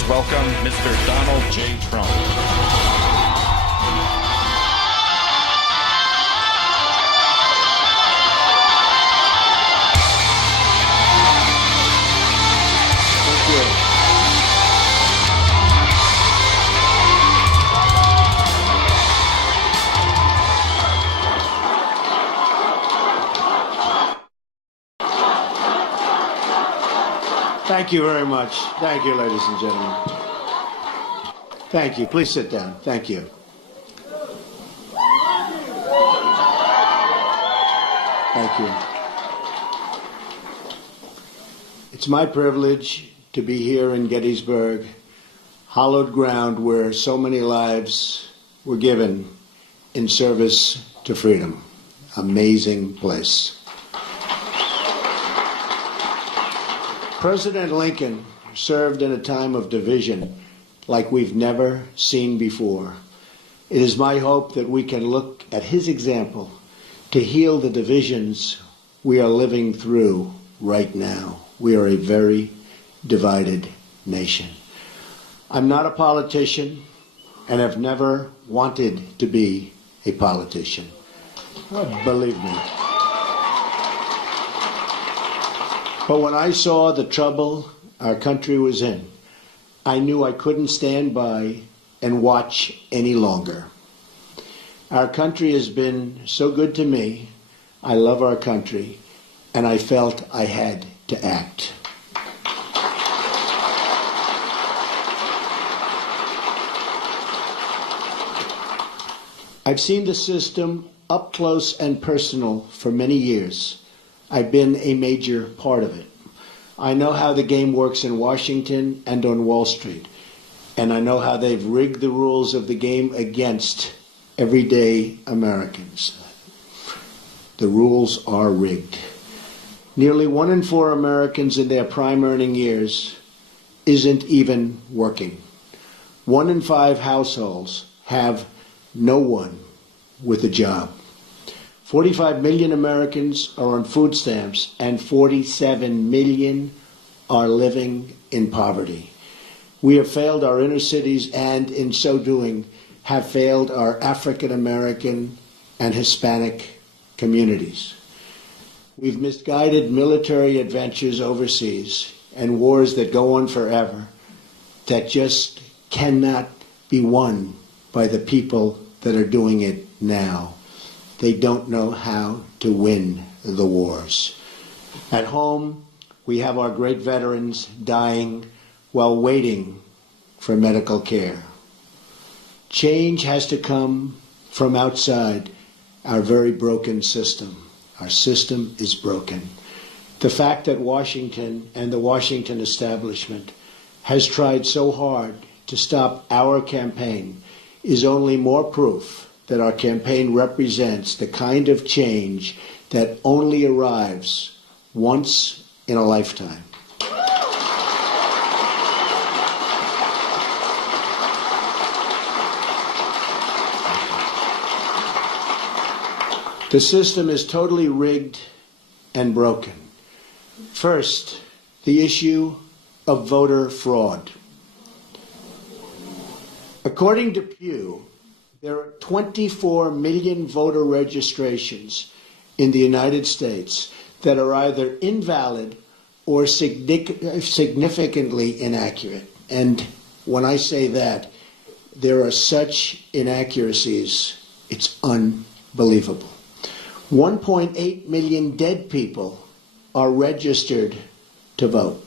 Please welcome Mr. Donald J. Trump. Thank you very much. Thank you, ladies and gentlemen. Thank you. Please sit down. Thank you. Thank you. It's my privilege to be here in Gettysburg, hallowed ground where so many lives were given in service to freedom. Amazing place. President Lincoln served in a time of division like we've never seen before. It is my hope that we can look at his example to heal the divisions we are living through right now. We are a very divided nation. I'm not a politician and have never wanted to be a politician. Believe me. But when I saw the trouble our country was in, I knew I couldn't stand by and watch any longer. Our country has been so good to me. I love our country, and I felt I had to act. I've seen the system up close and personal for many years. I've been a major part of it. I know how the game works in Washington and on Wall Street, and I know how they've rigged the rules of the game against everyday Americans. The rules are rigged. Nearly 1 in 4 Americans in their prime earning years isn't even working. 1 in 5 households have no one with a job. 45 million Americans are on food stamps, and 47 million are living in poverty. We have failed our inner cities, and in so doing, have failed our African American and Hispanic communities. We've misguided military adventures overseas and wars that go on forever that just cannot be won by the people that are doing it now. They don't know how to win the wars. At home, we have our great veterans dying while waiting for medical care. Change has to come from outside our very broken system. Our system is broken. The fact that Washington and the Washington establishment has tried so hard to stop our campaign is only more proof that our campaign represents the kind of change that only arrives once in a lifetime. The system is totally rigged and broken. First, the issue of voter fraud. According to Pew, there are 24 million voter registrations in the United States that are either invalid or significantly inaccurate. And when I say that, there are such inaccuracies, it's unbelievable. 1.8 million dead people are registered to vote,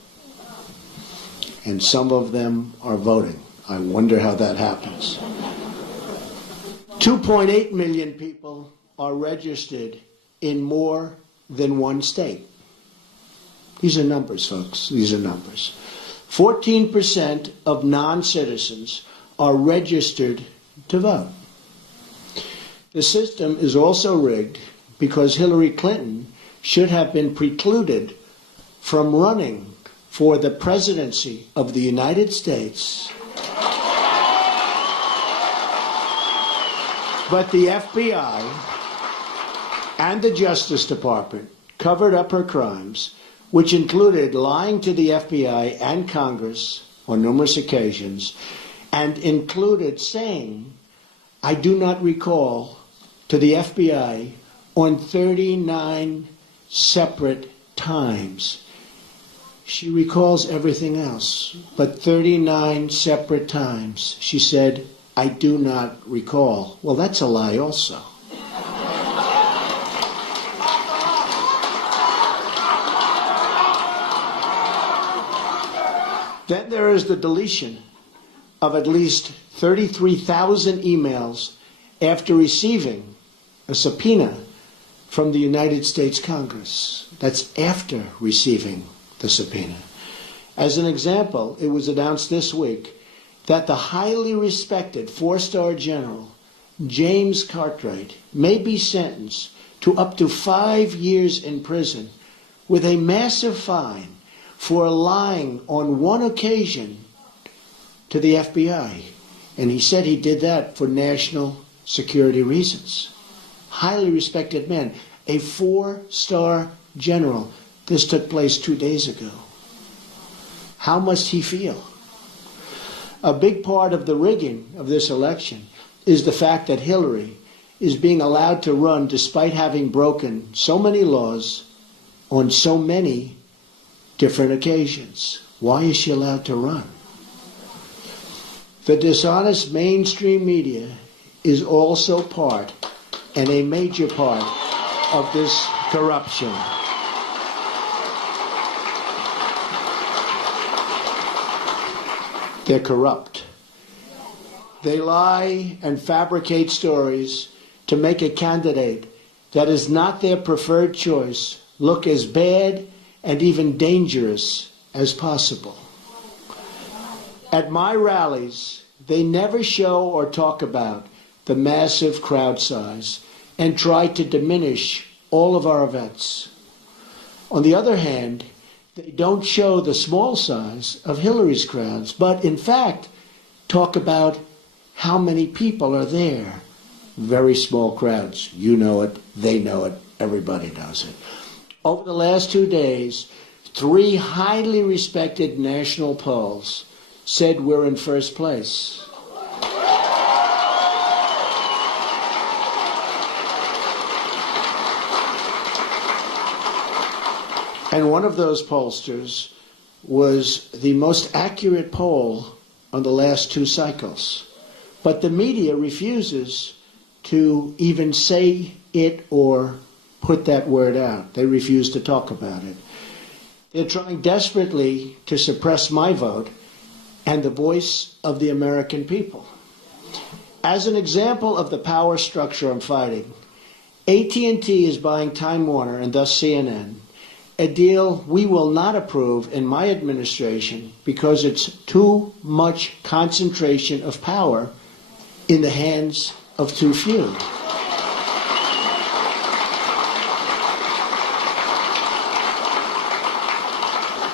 and some of them are voting. I wonder how that happens. 2.8 million people are registered in more than one state. These are numbers, folks. These are numbers. 14% of non-citizens are registered to vote. The system is also rigged because Hillary Clinton should have been precluded from running for the presidency of the United States. But the FBI and the Justice Department covered up her crimes, which included lying to the FBI and Congress on numerous occasions, and included saying, "I do not recall," to the FBI on 39 separate times. She recalls everything else, but 39 separate times she said, "I do not recall." Well, that's a lie also. Then there is the deletion of at least 33,000 emails after receiving a subpoena from the United States Congress. That's after receiving the subpoena. As an example, it was announced this week that the highly respected four-star general James Cartwright may be sentenced to up to 5 years in prison with a massive fine for lying on one occasion to the FBI. And he said he did that for national security reasons. Highly respected man, a four-star general. This took place 2 days ago. How must he feel? A big part of the rigging of this election is the fact that Hillary is being allowed to run despite having broken so many laws on so many different occasions. Why is she allowed to run? The dishonest mainstream media is also part, and a major part, of this corruption. They're corrupt. They lie and fabricate stories to make a candidate that is not their preferred choice look as bad and even dangerous as possible. At my rallies, they never show or talk about the massive crowd size and try to diminish all of our events. On the other hand, they don't show the small size of Hillary's crowds, but in fact talk about how many people are there. Very small crowds. You know it, they know it, everybody knows it. Over the last 2 days, 3 highly respected national polls said we're in first place. And one of those pollsters was the most accurate poll on the last 2 cycles. But the media refuses to even say it or put that word out. They refuse to talk about it. They're trying desperately to suppress my vote and the voice of the American people. As an example of the power structure I'm fighting, AT&T is buying Time Warner and thus CNN, a deal we will not approve in my administration because it's too much concentration of power in the hands of too few.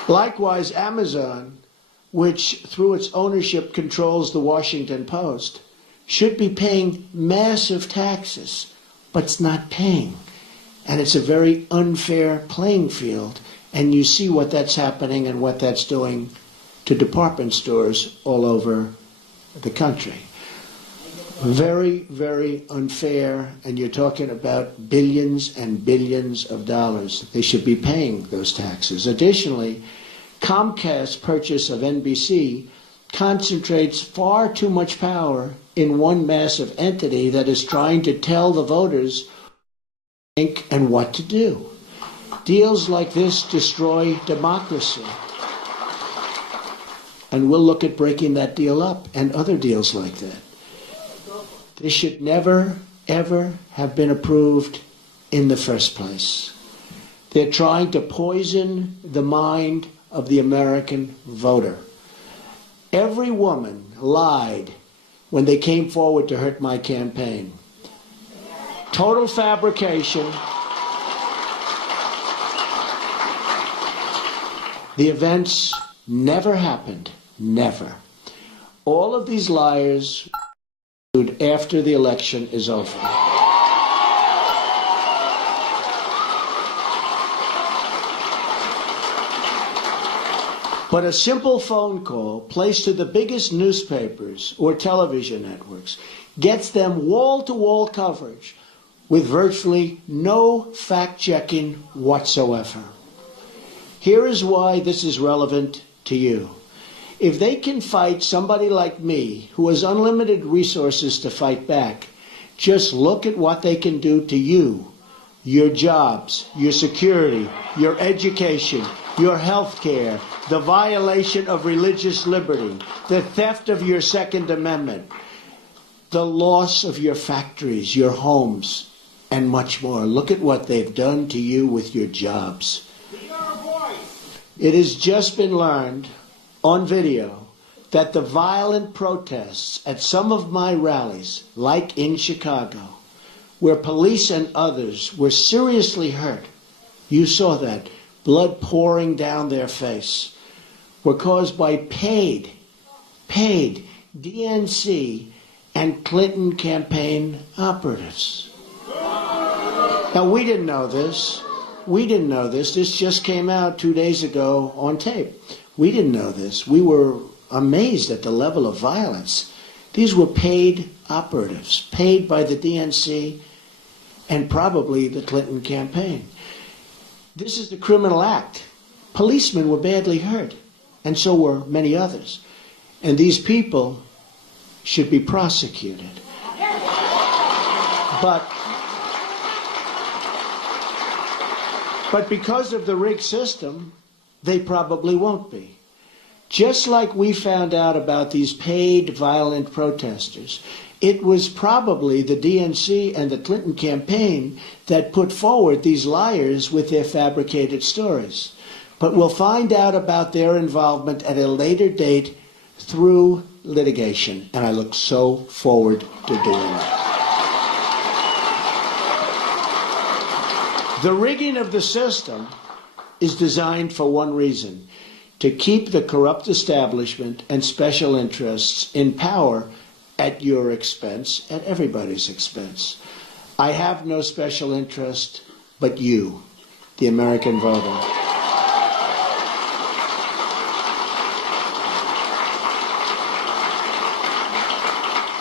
Likewise, Amazon, which through its ownership controls the Washington Post, should be paying massive taxes, but it's not paying. And it's a very unfair playing field. And you see what that's happening and what that's doing to department stores all over the country. Very, very unfair, and you're talking about billions and billions of dollars. They should be paying those taxes. Additionally, Comcast's purchase of NBC concentrates far too much power in one massive entity that is trying to tell the voters what to think and what to do. Deals like this destroy democracy. And we'll look at breaking that deal up and other deals like that. This should never, ever have been approved in the first place. They're trying to poison the mind of the American voter. Every woman lied when they came forward to hurt my campaign. Total fabrication. The events never happened. Never. All of these liars after the election is over. But a simple phone call placed to the biggest newspapers or television networks gets them wall-to-wall coverage with virtually no fact-checking whatsoever. Here is why this is relevant to you. If they can fight somebody like me, who has unlimited resources to fight back, just look at what they can do to you, your jobs, your security, your education, your health care, the violation of religious liberty, the theft of your Second Amendment, the loss of your factories, your homes, and much more. Look at what they've done to you with your jobs. It has just been learned on video that the violent protests at some of my rallies, like in Chicago, where police and others were seriously hurt, you saw that, blood pouring down their face, were caused by paid DNC and Clinton campaign operatives. Now, we didn't know this. This just came out 2 days ago on tape. We didn't know this. We were amazed at the level of violence. These were paid operatives, paid by the DNC and probably the Clinton campaign. This is the criminal act. Policemen were badly hurt, and so were many others. And these people should be prosecuted. But because of the rigged system, they probably won't be. Just like we found out about these paid violent protesters, it was probably the DNC and the Clinton campaign that put forward these liars with their fabricated stories. But we'll find out about their involvement at a later date through litigation, and I look so forward to doing it. The rigging of the system is designed for one reason: to keep the corrupt establishment and special interests in power at your expense, at everybody's expense. I have no special interest but you, the American voter.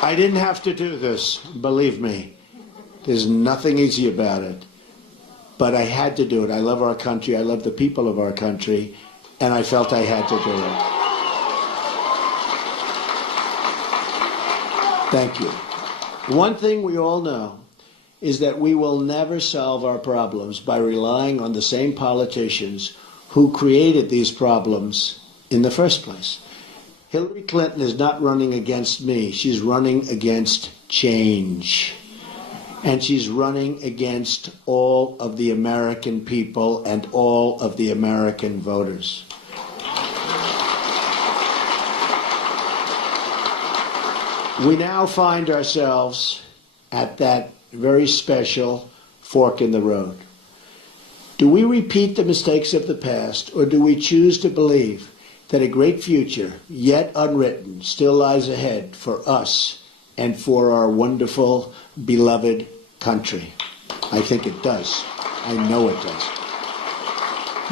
I didn't have to do this, believe me. There's nothing easy about it. But I had to do it. I love our country. I love the people of our country. And I felt I had to do it. Thank you. One thing we all know is that we will never solve our problems by relying on the same politicians who created these problems in the first place. Hillary Clinton is not running against me. She's running against change. And she's running against all of the American people and all of the American voters. We now find ourselves at that very special fork in the road. Do we repeat the mistakes of the past, or do we choose to believe that a great future, yet unwritten, still lies ahead for us and for our wonderful, beloved country? I think it does. I know it does.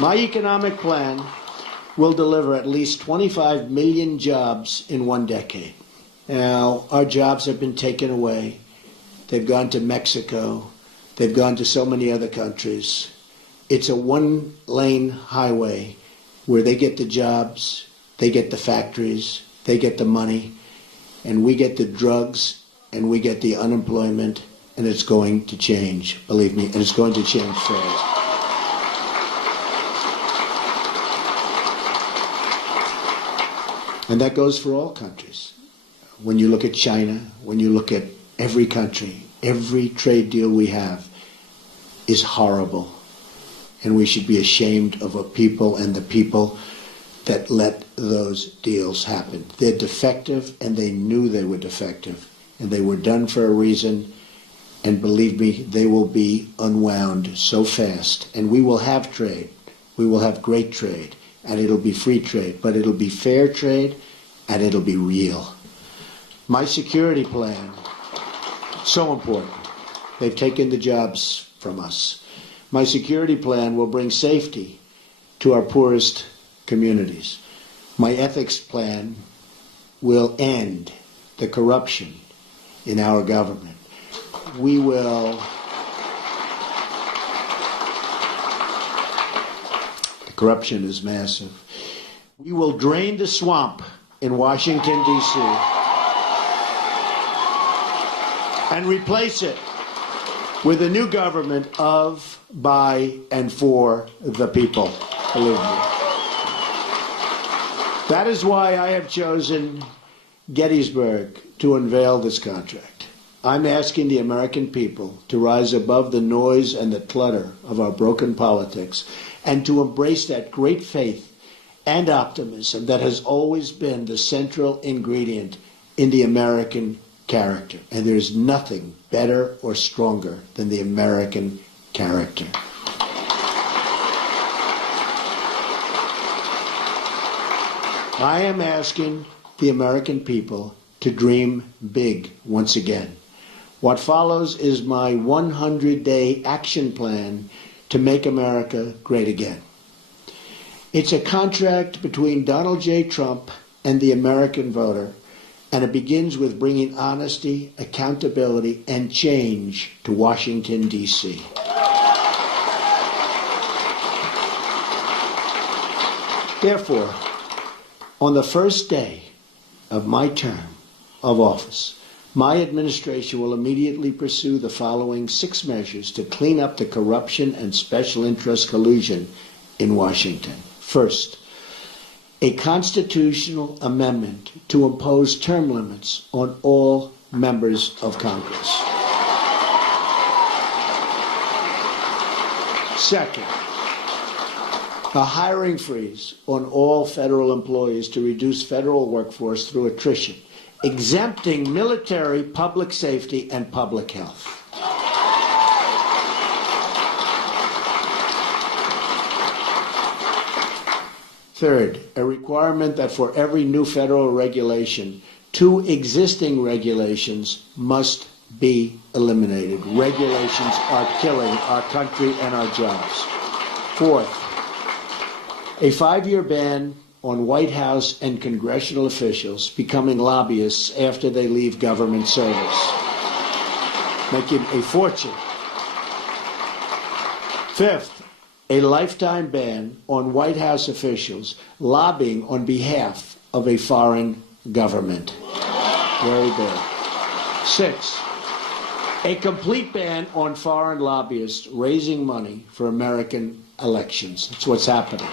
My economic plan will deliver at least 25 million jobs in 1 decade. Now, our jobs have been taken away. They've gone to Mexico. They've gone to so many other countries. It's a one-lane highway where they get the jobs, they get the factories, they get the money, and we get the drugs, and we get the unemployment, and it's going to change, believe me, and it's going to change fast. And that goes for all countries. When you look at China, when you look at every country, every trade deal we have is horrible. And we should be ashamed of a people and the people that let those deals happen. They're defective, and they knew they were defective. And they were done for a reason. And believe me, they will be unwound so fast. And we will have trade. We will have great trade. And it'll be free trade. But it'll be fair trade, and it'll be real. My security plan, so important. They've taken the jobs from us. My security plan will bring safety to our poorest communities. My ethics plan will end the corruption in our government. We will the corruption is massive. We will drain the swamp in Washington, D.C. and replace it with a new government of, by, and for the people. Believe me. That is why I have chosen Gettysburg to unveil this contract. I'm asking the American people to rise above the noise and the clutter of our broken politics and to embrace that great faith and optimism that has always been the central ingredient in the American character. And there's nothing better or stronger than the American character. I am asking the American people to dream big once again. What follows is my 100-day action plan to make America great again. It's a contract between Donald J. Trump and the American voter, and it begins with bringing honesty, accountability, and change to Washington, D.C. Therefore, on the first day of my term of office, my administration will immediately pursue the following 6 measures to clean up the corruption and special interest collusion in Washington. First, a constitutional amendment to impose term limits on all members of Congress. Second, a hiring freeze on all federal employees to reduce federal workforce through attrition, exempting military, public safety, and public health. Third, a requirement that for every new federal regulation, 2 existing regulations must be eliminated. Regulations are killing our country and our jobs. Fourth, a 5-year ban on White House and congressional officials becoming lobbyists after they leave government service, making a fortune. Fifth, a lifetime ban on White House officials lobbying on behalf of a foreign government. Very bad. Sixth, a complete ban on foreign lobbyists raising money for American elections. That's what's happening.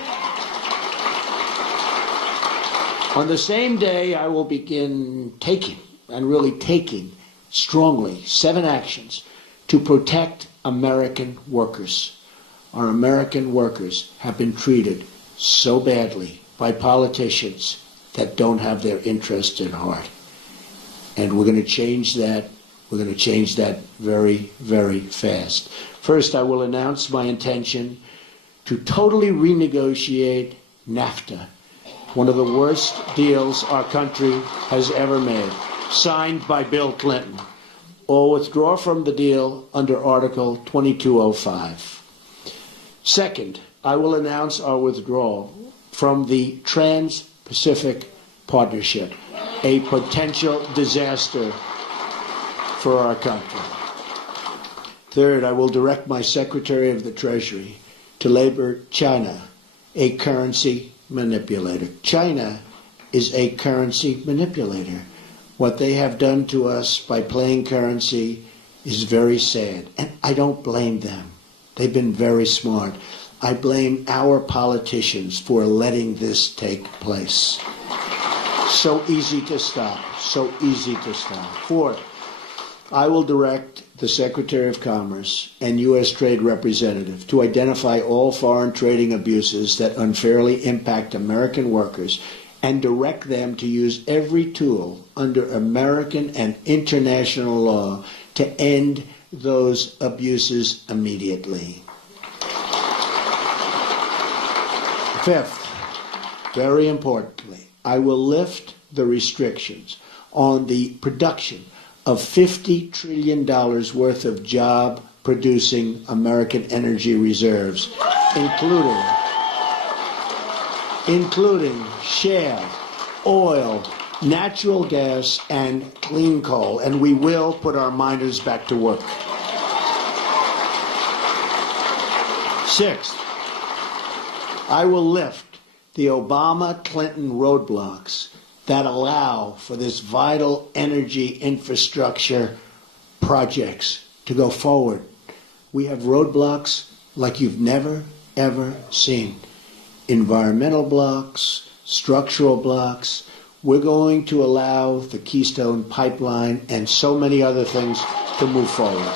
On the same day, I will begin taking strongly 7 actions to protect American workers. Our American workers have been treated so badly by politicians that don't have their interest at heart. And we're going to change that. We're going to change that very, very fast. First, I will announce my intention to totally renegotiate NAFTA, one of the worst deals our country has ever made, signed by Bill Clinton, or withdraw from the deal under Article 2205. Second, I will announce our withdrawal from the Trans-Pacific Partnership, a potential disaster for our country. Third, I will direct my Secretary of the Treasury to label China a currency manipulator. China is a currency manipulator. What they have done to us by playing currency is very sad, and I don't blame them. They've been very smart. I blame our politicians for letting this take place. So easy to stop. So easy to stop. Fourth, I will direct the Secretary of Commerce and U.S. Trade Representative to identify all foreign trading abuses that unfairly impact American workers and direct them to use every tool under American and international law to end those abuses immediately. Fifth, very importantly, I will lift the restrictions on the production of $50 trillion worth of job-producing American energy reserves, including including shale, oil, natural gas, and clean coal, and we will put our miners back to work. Sixth, I will lift the Obama-Clinton roadblocks that allow for this vital energy infrastructure projects to go forward. We have roadblocks like you've never, ever seen. Environmental blocks, structural blocks. We're going to allow the Keystone Pipeline and so many other things to move forward.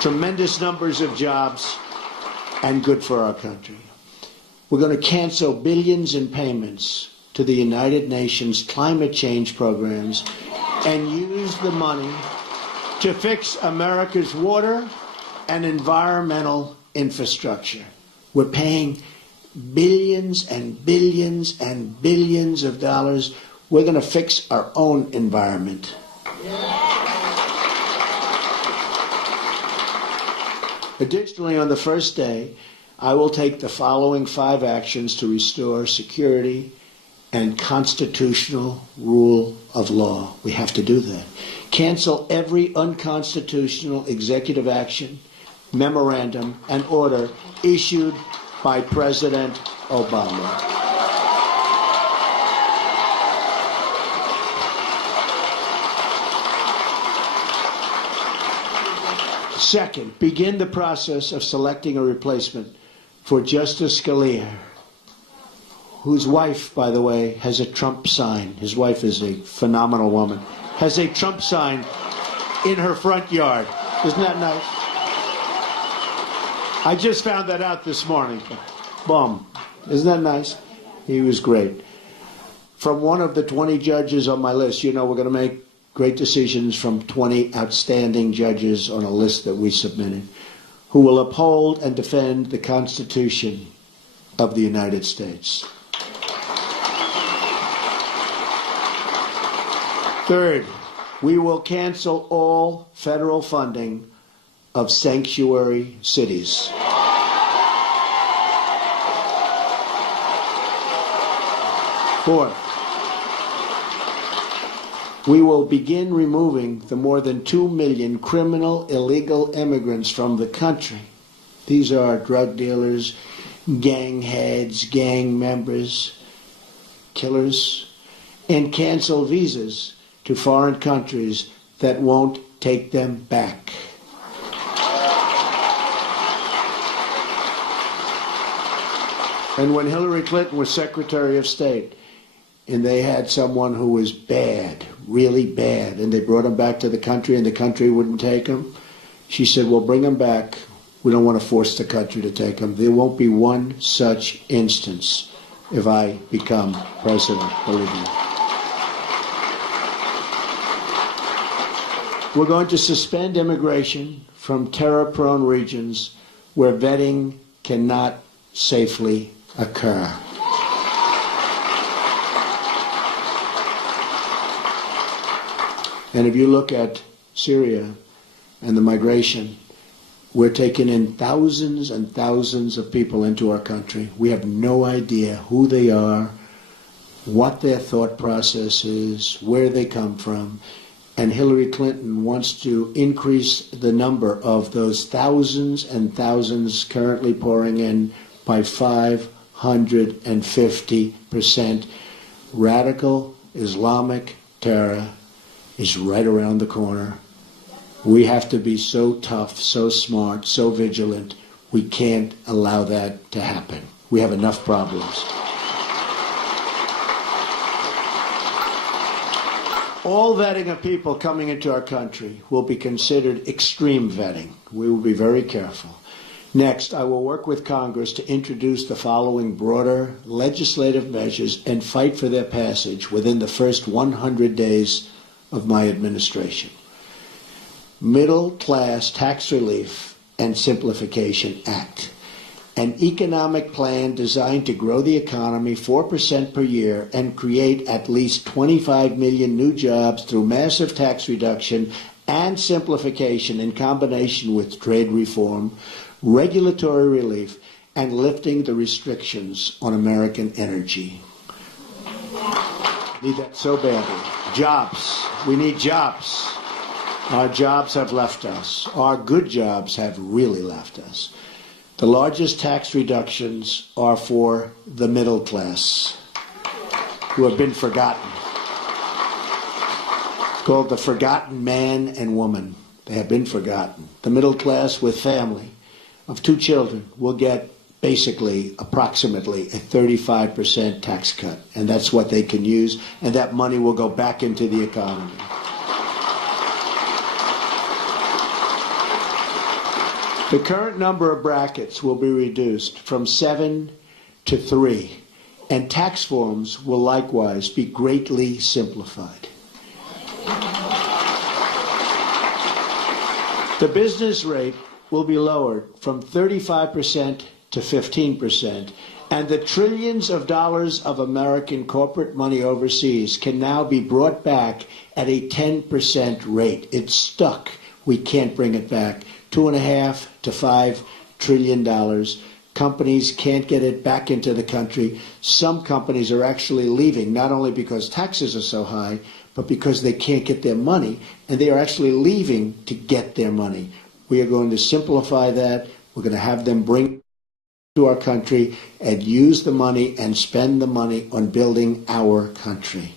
Tremendous numbers of jobs and good for our country. We're going to cancel billions in payments to the United Nations climate change programs and use the money to fix America's water and environmental infrastructure. We're paying billions and billions and billions of dollars. We're going to fix our own environment. Additionally, on the first day, I will take the following 5 actions to restore security and constitutional rule of law. We have to do that. Cancel every unconstitutional executive action, memorandum, and order issued by President Obama. Second, begin the process of selecting a replacement for Justice Scalia, whose wife, by the way, has a Trump sign. His wife is a phenomenal woman. Has a Trump sign in her front yard. Isn't that nice? I just found that out this morning. Boom. Isn't that nice? He was great. From one of the 20 judges on my list, you know we're going to make great decisions from 20 outstanding judges on a list that we submitted, who will uphold and defend the Constitution of the United States. Third, we will cancel all federal funding of sanctuary cities. Fourth, we will begin removing the more than 2 million criminal illegal immigrants from the country. These are drug dealers, gang heads, gang members, killers, and cancel visas to foreign countries that won't take them back. And when Hillary Clinton was Secretary of State, and they had someone who was bad, really bad, and they brought him back to the country and the country wouldn't take him, she said, well, bring him back. We don't want to force the country to take him. There won't be one such instance if I become president, believe me. We're going to suspend immigration from terror-prone regions where vetting cannot safely occur. And if you look at Syria and the migration, we're taking in thousands and thousands of people into our country. We have no idea who they are, what their thought process is, where they come from. And Hillary Clinton wants to increase the number of those thousands and thousands currently pouring in by 550%. Radical Islamic terror is right around the corner. We have to be so tough, so smart, so vigilant. We can't allow that to happen. We have enough problems. All vetting of people coming into our country will be considered extreme vetting. We will be very careful. Next, I will work with Congress to introduce the following broader legislative measures and fight for their passage within the first 100 days of my administration. Middle Class Tax Relief and Simplification Act. An economic plan designed to grow the economy 4% per year and create at least 25 million new jobs through massive tax reduction and simplification in combination with trade reform, regulatory relief, and lifting the restrictions on American energy. Need that so badly. Jobs. We need jobs. Our jobs have left us. Our good jobs have really left us. The largest tax reductions are for the middle class, who have been forgotten. Called the forgotten man and woman. They have been forgotten. The middle class with family of 2 children will get basically approximately a 35% tax cut, and that's what they can use, and that money will go back into the economy. The current number of brackets will be reduced from 7 to 3, and tax forms will likewise be greatly simplified. The business rate will be lowered from 35% to 15%, and the trillions of dollars of American corporate money overseas can now be brought back at a 10% rate. It's stuck. We can't bring it back. $2.5 to $5 trillion. Companies can't get it back into the country. Some companies are actually leaving, not only because taxes are so high, but because they can't get their money, and they are actually leaving to get their money. We are going to simplify that. We're going to have them bring to our country and use the money and spend the money on building our country.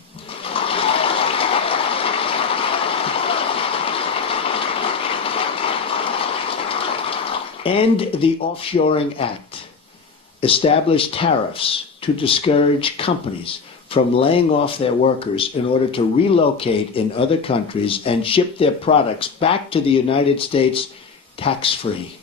End the Offshoring Act. Establish tariffs to discourage companies from laying off their workers in order to relocate in other countries and ship their products back to the United States tax-free.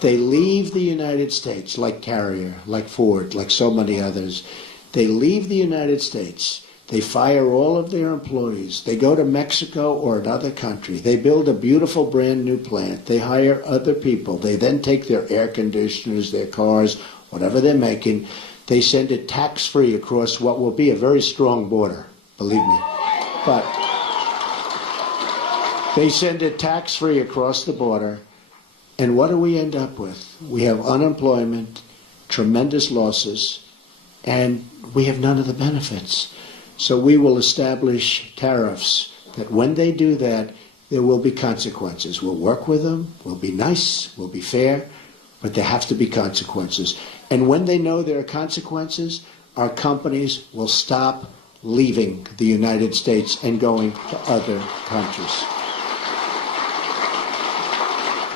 They leave the United States, like Carrier, like Ford, like so many others. They leave the United States. They fire all of their employees. They go to Mexico or another country. They build a beautiful brand new plant. They hire other people. They then take their air conditioners, their cars, whatever they're making. They send it tax-free across what will be a very strong border, believe me. But they send it tax-free across the border. And what do we end up with? We have unemployment, tremendous losses, and we have none of the benefits. So we will establish tariffs that when they do that, there will be consequences. We'll work with them, we'll be nice, we'll be fair, but there have to be consequences. And when they know there are consequences, our companies will stop leaving the United States and going to other countries.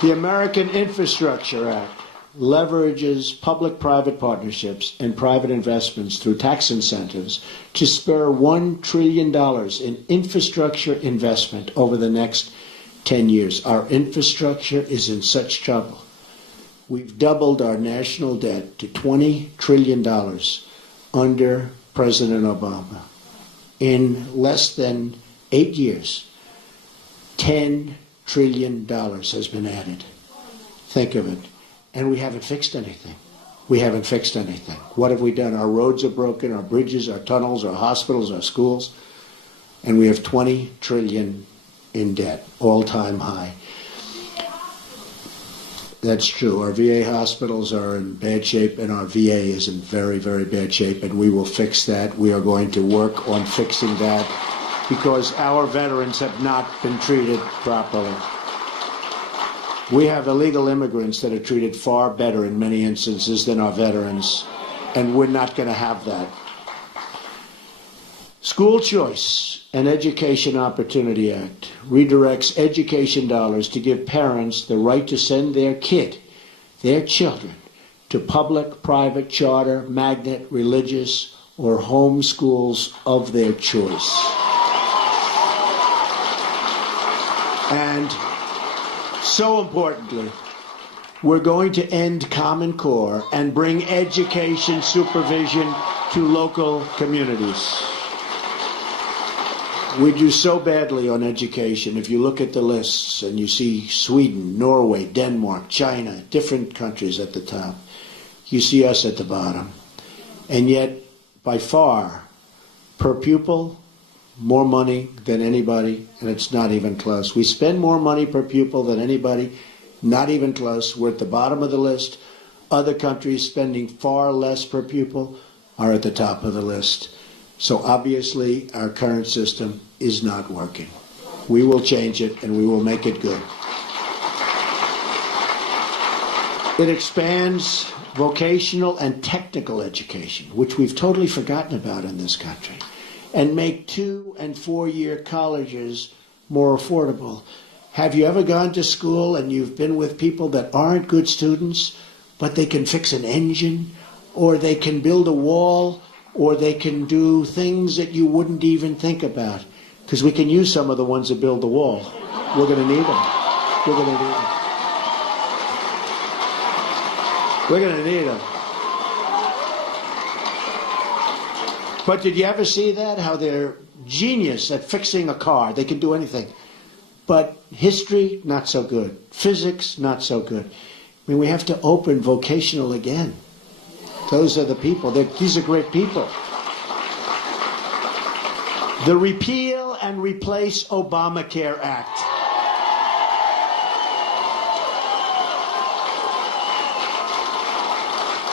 The American Infrastructure Act leverages public-private partnerships and private investments through tax incentives to spur $1 trillion in infrastructure investment over the next 10 years. Our infrastructure is in such trouble. We've doubled our national debt to $20 trillion under President Obama. In less than 8 years, $10 trillion has been added. Think of it. And we haven't fixed anything. We haven't fixed anything. What have we done? Our roads are broken, our bridges, our tunnels, our hospitals, our schools, and we have $20 trillion in debt, all-time high. That's true. Our VA hospitals are in bad shape, and our VA is in very, very bad shape, and we will fix that. We are going to work on fixing that because our veterans have not been treated properly. We have illegal immigrants that are treated far better in many instances than our veterans, and we're not going to have that. School Choice and Education Opportunity Act redirects education dollars to give parents the right to send their children, to public, private, charter, magnet, religious, or home schools of their choice. And so importantly, we're going to end Common Core and bring education supervision to local communities. We do so badly on education. If you look at the lists and you see Sweden, Norway, Denmark, China, different countries at the top, you see us at the bottom. And yet, by far, per pupil, more money than anybody, and it's not even close. We spend more money per pupil than anybody, not even close. We're at the bottom of the list. Other countries spending far less per pupil are at the top of the list. So obviously our current system is not working. We will change it and we will make it good. It expands vocational and technical education, which we've totally forgotten about in this country, and make 2- and 4-year colleges more affordable. Have you ever gone to school and you've been with people that aren't good students, but they can fix an engine, or they can build a wall, or they can do things that you wouldn't even think about? Because we can use some of the ones that build the wall. We're going to need them. We're going to need them. We're going to need them. But did you ever see that? How they're genius at fixing a car. They can do anything. But history, not so good. Physics, not so good. I mean, we have to open vocational again. Those are the people. These are great people. The Repeal and Replace Obamacare Act.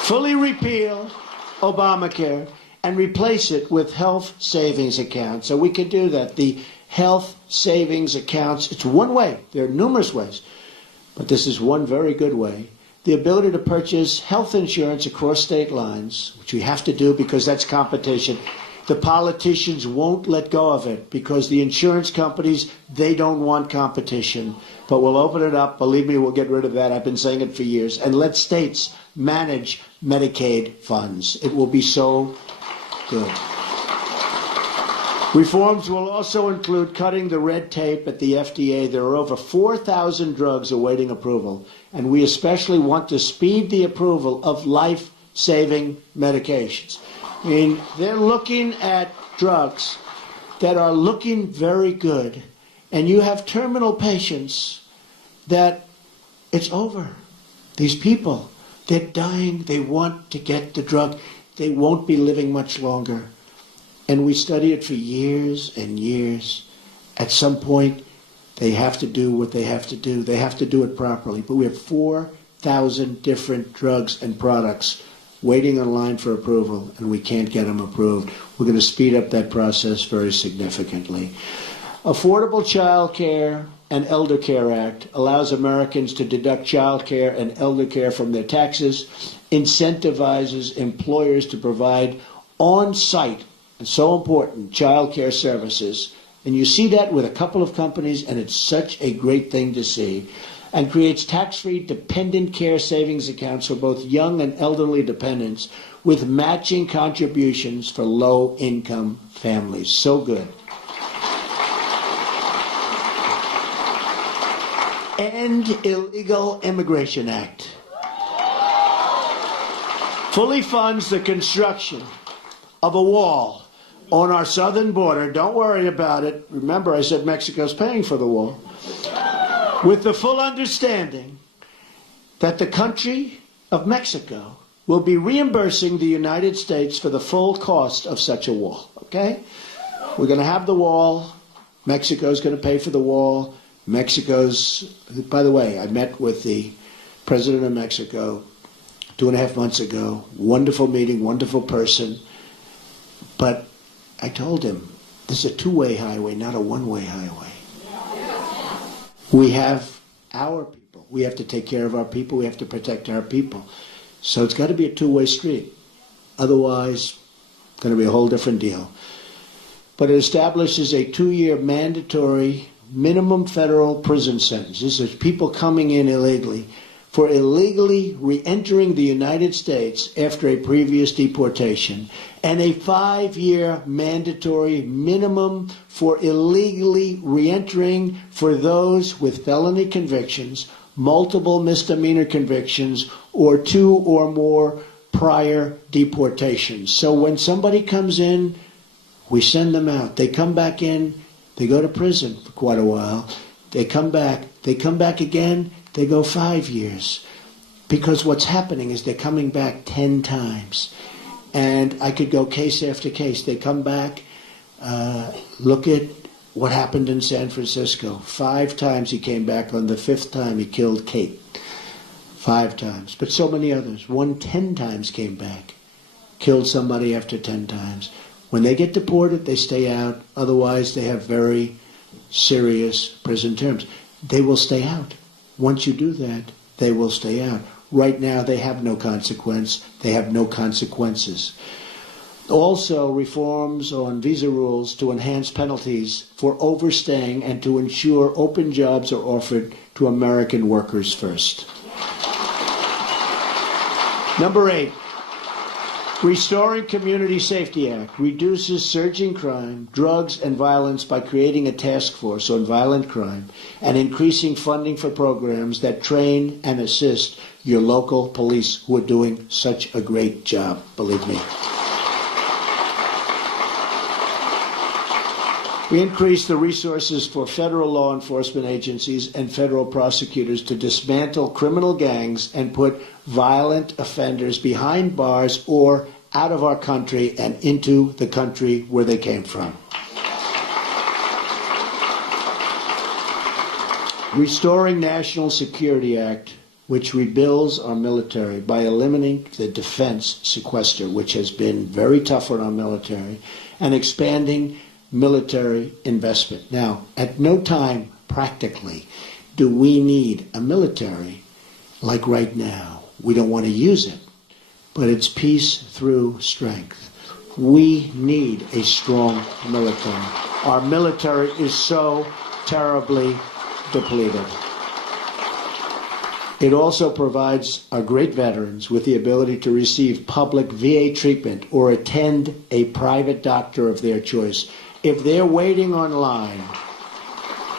Fully repeal Obamacare and replace it with health savings accounts. So we can do that. The health savings accounts, it's one way. There are numerous ways, but this is one very good way. The ability to purchase health insurance across state lines, which we have to do because that's competition. The politicians won't let go of it because the insurance companies, they don't want competition. But we'll open it up. Believe me, we'll get rid of that. I've been saying it for years. And let states manage Medicaid funds. It will be so good. Reforms will also include cutting the red tape at the FDA. There are over 4,000 drugs awaiting approval, and we especially want to speed the approval of life-saving medications. I mean, they're looking at drugs that are looking very good, and you have terminal patients that it's over. These people, they're dying. They want to get the drug. They won't be living much longer. And we study it for years and years. At some point, they have to do what they have to do. They have to do it properly. But we have 4,000 different drugs and products waiting on line for approval, and we can't get them approved. We're going to speed up that process very significantly. Affordable Child Care and Elder Care Act allows Americans to deduct child care and elder care from their taxes, incentivizes employers to provide on-site, and so important, child care services. And you see that with a couple of companies, and it's such a great thing to see. And creates tax-free dependent care savings accounts for both young and elderly dependents with matching contributions for low-income families. So good. End Illegal Immigration Act. Fully funds the construction of a wall on our southern border. Don't worry about it. Remember, I said Mexico's paying for the wall. With the full understanding that the country of Mexico will be reimbursing the United States for the full cost of such a wall, okay? We're going to have the wall. Mexico's going to pay for the wall. Mexico's, by the way, I met with the president of Mexico 2.5 months ago. Wonderful meeting, wonderful person. But I told him, this is a two-way highway, not a one-way highway. We have our people. We have to take care of our people. We have to protect our people. So it's got to be a two-way street. Otherwise, it's going to be a whole different deal. But it establishes a 2-year mandatory minimum federal prison sentence. This is people coming in illegally for illegally re-entering the United States after a previous deportation, and a 5-year mandatory minimum for illegally re-entering for those with felony convictions, multiple misdemeanor convictions, or 2 or more prior deportations. So when somebody comes in, we send them out. They come back in, they go to prison for quite a while. They come back again, they go 5 years. Because what's happening is they're coming back 10 times. And I could go case after case. They come back, look at what happened in San Francisco. 5 times he came back. On the 5th time, he killed Kate. 5 times, but so many others. One 10 times came back, killed somebody after 10 times. When they get deported, they stay out. Otherwise, they have very serious prison terms. They will stay out. Once you do that, they will stay out. Right now, they have no consequence. They have no consequences. Also, reforms on visa rules to enhance penalties for overstaying and to ensure open jobs are offered to American workers first. Number 8, Restoring Community Safety Act reduces surging crime, drugs, and violence by creating a task force on violent crime and increasing funding for programs that train and assist your local police who are doing such a great job, believe me. We increase the resources for federal law enforcement agencies and federal prosecutors to dismantle criminal gangs and put violent offenders behind bars or out of our country and into the country where they came from. Restoring National Security Act, which rebuilds our military by eliminating the defense sequester, which has been very tough on our military, and expanding military investment. Now, at no time, practically, do we need a military like right now. We don't want to use it, but it's peace through strength. We need a strong military. Our military is so terribly depleted. It also provides our great veterans with the ability to receive public VA treatment or attend a private doctor of their choice. If they're waiting online,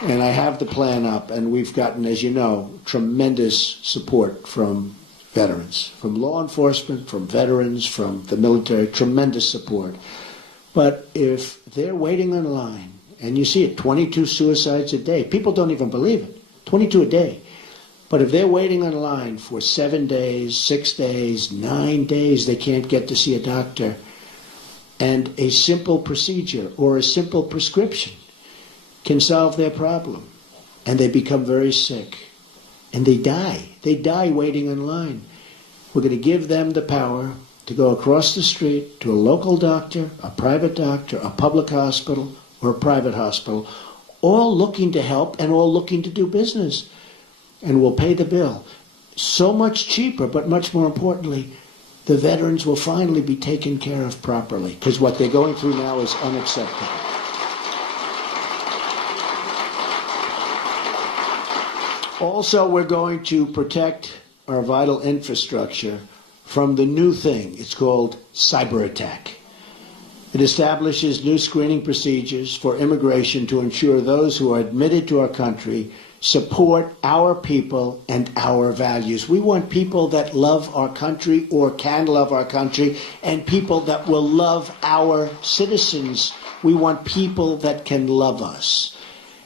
and I have the plan up, and we've gotten, as you know, tremendous support from veterans, from law enforcement, from veterans, from the military, tremendous support. But if they're waiting online, and you see it, 22 suicides a day, people don't even believe it, 22 a day. But if they're waiting online for 7 days, 6 days, 9 days, they can't get to see a doctor, and a simple procedure or a simple prescription can solve their problem. And they become very sick. And they die. They die waiting in line. We're going to give them the power to go across the street to a local doctor, a private doctor, a public hospital, or a private hospital, all looking to help and all looking to do business. And we'll pay the bill. So much cheaper, but much more importantly, the veterans will finally be taken care of properly, because what they're going through now is unacceptable. Also, we're going to protect our vital infrastructure from the new thing. It's called cyber attack. It establishes new screening procedures for immigration to ensure those who are admitted to our country support our people and our values. We want people that love our country or can love our country, and people that will love our citizens. We want people that can love us.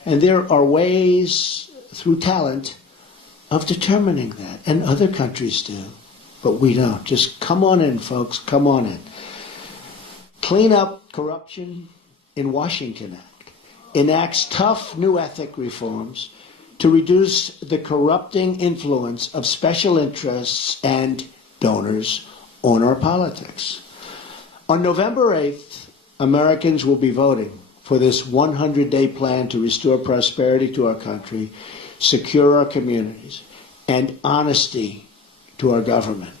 And there are ways through talent of determining that, and other countries do, but we don't. Just come on in, folks, come on in. Clean up corruption in Washington Act enacts tough new ethic reforms to reduce the corrupting influence of special interests and donors on our politics. On November 8th, Americans will be voting for this 100-day plan to restore prosperity to our country, secure our communities, and honesty to our government.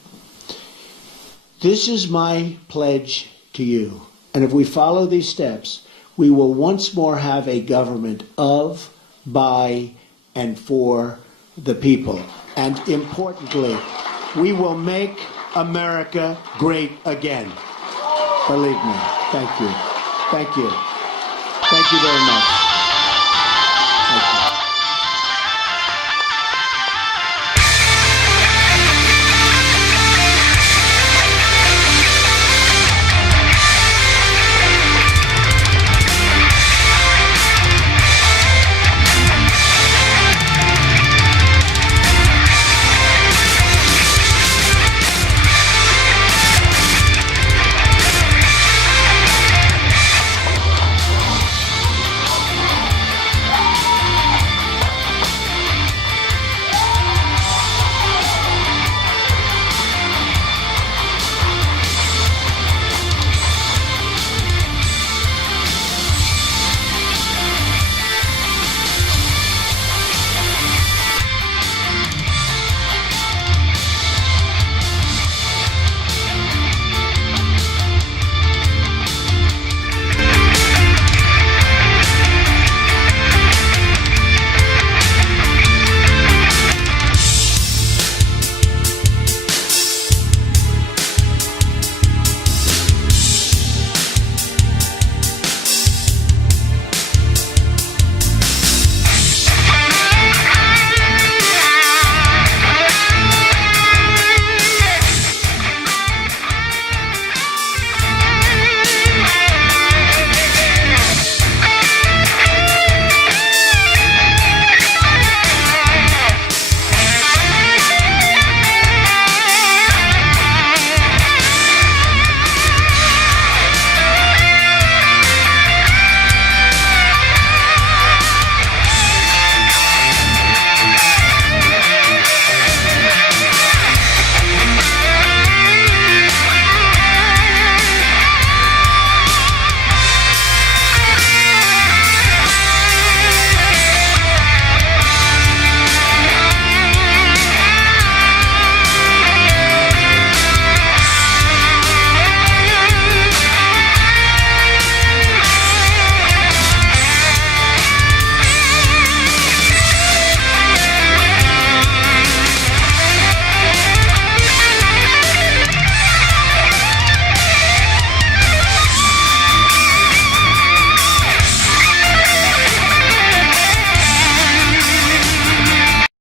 This is my pledge to you. And if we follow these steps, we will once more have a government of, by, and for the people. And importantly, we will make America great again. Believe me. Thank you. Thank you. Thank you very much. Thank you.